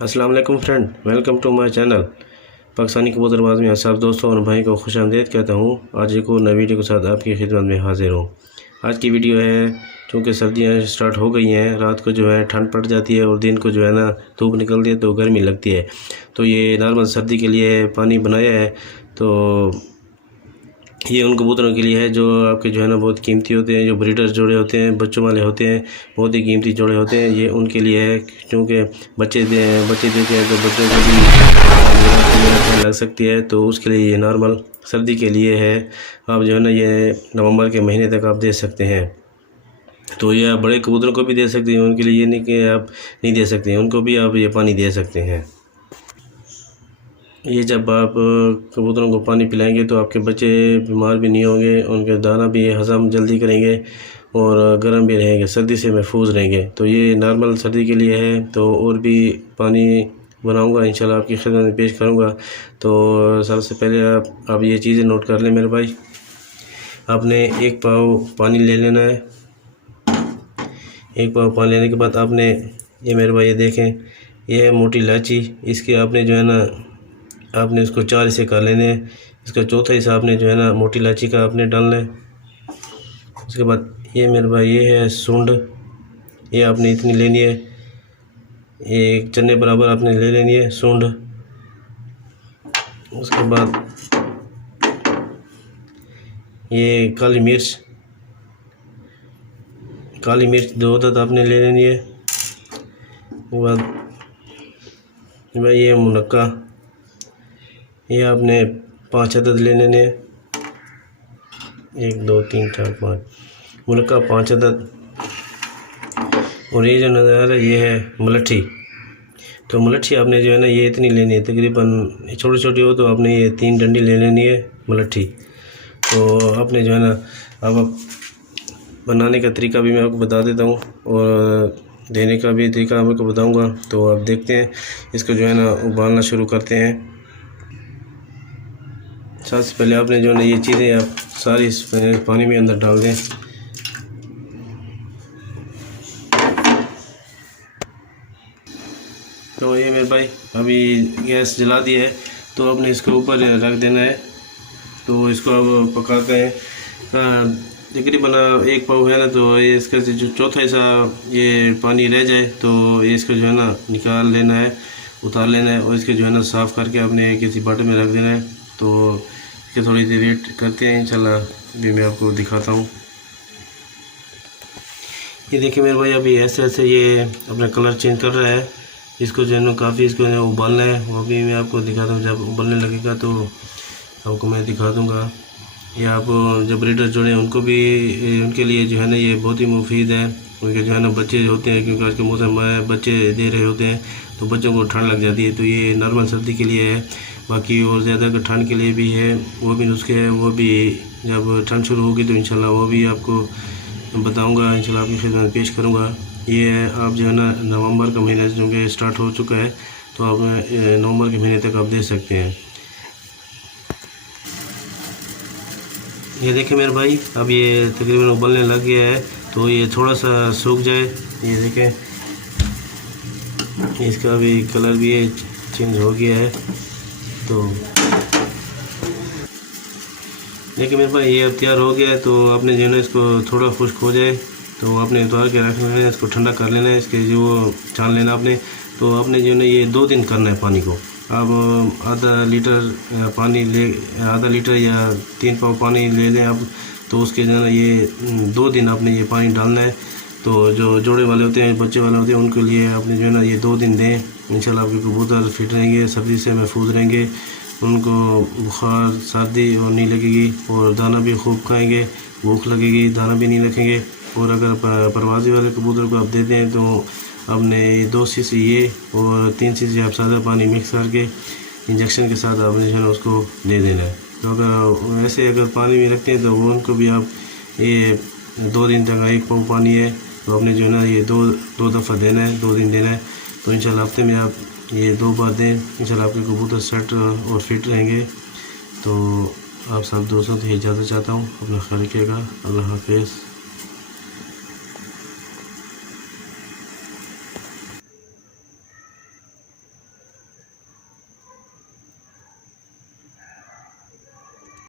अस्सलाम वालेकुम friend, welcome to my channel. Pakistani कबूतरबाज में आप सब दोस्तों और भाई को खुशामदीद कहता हूँ। आज एक और नई वीडियो के साथ आपकी खिदमत में हाजिर हूँ। आज की वीडियो है, चूँकि सर्दियाँ स्टार्ट हो गई हैं, रात को जो है ठंड पड़ जाती है और दिन को जो है ना धूप निकलती है तो गर्मी लगती है। तो ये नॉर्मल सर्दी के लिए पानी बनाया है। तो ये उन कबूतरों के लिए है जो आपके जो है ना बहुत कीमती होते हैं, जो ब्रीडर्स जोड़े होते हैं, बच्चों वाले होते हैं, बहुत ही कीमती जोड़े होते हैं। ये उनके लिए है, क्योंकि बच्चे देते हैं तो बच्चों को भी लग सकती है, तो उसके लिए ये नॉर्मल सर्दी के लिए है। आप जो है ना ये नवंबर के महीने तक आप दे सकते हैं। तो ये आप बड़े कबूतरों को भी दे सकते हैं, उनके लिए ये नहीं कि आप नहीं दे सकते हैं, उनको भी आप ये पानी दे सकते हैं। ये जब आप कबूतरों को पानी पिलाएंगे तो आपके बच्चे बीमार भी नहीं होंगे, उनके दाना भी हज़म जल्दी करेंगे और गर्म भी रहेंगे, सर्दी से महफूज रहेंगे। तो ये नॉर्मल सर्दी के लिए है। तो और भी पानी बनाऊंगा इंशाल्लाह, आपकी खिदमत में पेश करूंगा। तो सबसे पहले आप ये चीज़ें नोट कर लें मेरे भाई। आपने एक पाव पानी ले लेना है। एक पाव पानी लेने के बाद आपने ये मेरे भाई ये देखें, ये है मोटी इलायची। इसके आपने जो है ना आपने इसको 4 हिस्से कर लेने हैं। इसका चौथा हिस्सा आपने जो है ना मोटी इलायची का आपने डालना है। उसके बाद ये मेरे भाई ये है सूंड, ये आपने इतनी लेनी है, ये 1 चन्ने बराबर आपने ले लेनी है सूंड। उसके बाद ये काली मिर्च 2 अदद आपने ले लेनी है। उसके बाद भाई ये मुनक्का, ये आपने 5 अदद ले लेने हैं। 1 2 3 4 5 मुनक्का 5 अदद। और ये जो नज़र आ रहा है ये है मलट्ठी। तो मलट्ठी आपने जो है ना ये इतनी लेनी है, तकरीबन छोटी छोटी हो तो आपने ये 3 डंडी ले लेनी है मलट्ठी। तो आपने जो है ना अब बनाने का तरीका भी मैं आपको बता देता हूँ और देने का भी तरीका आपको बताऊँगा। तो आप देखते हैं, इसको जो है ना उबालना शुरू करते हैं। सबसे पहले आपने जो है ना ये चीज़ें आप सारी इस पानी में अंदर डाल दें। तो ये मेरे भाई अभी गैस जला दी है, तो आपने इसके ऊपर रख देना है। तो इसको अब पकाते हैं। तकरीबन 1 पाव है ना, तो ये इसका जो चौथा हिस्सा ये पानी रह जाए तो ये इसको जो है ना निकाल लेना है, उतार लेना है और इसके जो है ना साफ़ करके आपने किसी बर्तन में रख देना है। तो इसके थोड़ी देर वेट करते हैं, इंशाल्लाह भी मैं आपको दिखाता हूँ। ये देखिए मेरे भाई अभी ऐसे ऐसे ये अपना कलर चेंज कर रहा है। इसको जो है ना काफ़ी इसको उबालना है, वो भी मैं आपको दिखाता हूँ। जब उबलने लगेगा तो आपको मैं दिखा दूँगा। ये आप जब ब्रीडर जोड़े उनको भी, उनके लिए जो है ना ये बहुत ही मुफीद है। उनके जो है ना बच्चे होते हैं, क्योंकि आज के मौसम में बच्चे दे रहे होते हैं तो बच्चों को ठंड लग जाती है। तो ये नॉर्मल सर्दी के लिए है। बाकी और ज़्यादा अगर ठंड के लिए भी है, वो भी नुस्खे हैं, वो भी जब ठंड शुरू होगी तो इंशाल्लाह वो भी आपको बताऊँगा, इंशाल्लाह आपकी खिदमत में पेश करूँगा। ये आप जो है ना नवंबर का महीना चूँकि स्टार्ट हो चुका है, तो आप नवंबर के महीने तक आप दे सकते हैं। ये देखिए मेरे भाई अब ये तकरीबन उबलने लग गया है। तो ये थोड़ा सा सूख जाए, ये देखें इसका भी कलर भी चेंज हो गया है। तो देखिए मेरे भाई ये अब तैयार हो गया है। तो आपने जो है ना इसको थोड़ा खुश्क हो जाए तो आपने उतार के रखना है, इसको ठंडा कर लेना है, इसके जो छान लेना आपने। तो आपने जो है ना ये 2 दिन करना है पानी को। अब आधा लीटर या 3 पाव पानी ले लें आप। तो उसके जो है ना ये 2 दिन आपने ये पानी डालना है। तो जो जोड़े वाले होते हैं, बच्चे वाले होते हैं, उनके लिए आपने जो है ना ये 2 दिन दें। इंशाल्लाह आपके कबूतर फिट रहेंगे, सर्दी से महफूज रहेंगे, उनको बुखार सर्दी और नहीं लगेगी और दाना भी खूब खाएंगे, भूख लगेगी, दाना भी नहीं रखेंगे। और अगर परवाज़ी वाले कबूतर को आप देते हैं तो आपने 2 शीशी ये और 3 शीशी आप सादा पानी मिक्स करके इंजेक्शन के साथ आपने जो है ना उसको दे देना है। तो अगर ऐसे अगर पानी में रखते हैं तो उनको भी आप ये 2 दिन तक 1 पाव पानी है तो आपने जो है ना ये दो दफ़ा देना है, 2 दिन देना है। तो इंशाल्लाह हफ्ते में आप ये 2 बार दें, इंशाल्लाह आपके कबूतर सेट और फिट रहेंगे। तो आप सब दोस्तों से इजाज़त चाहता हूँ, अपना ख्याल रखिएगा। अल्लाह हाफ़िज़।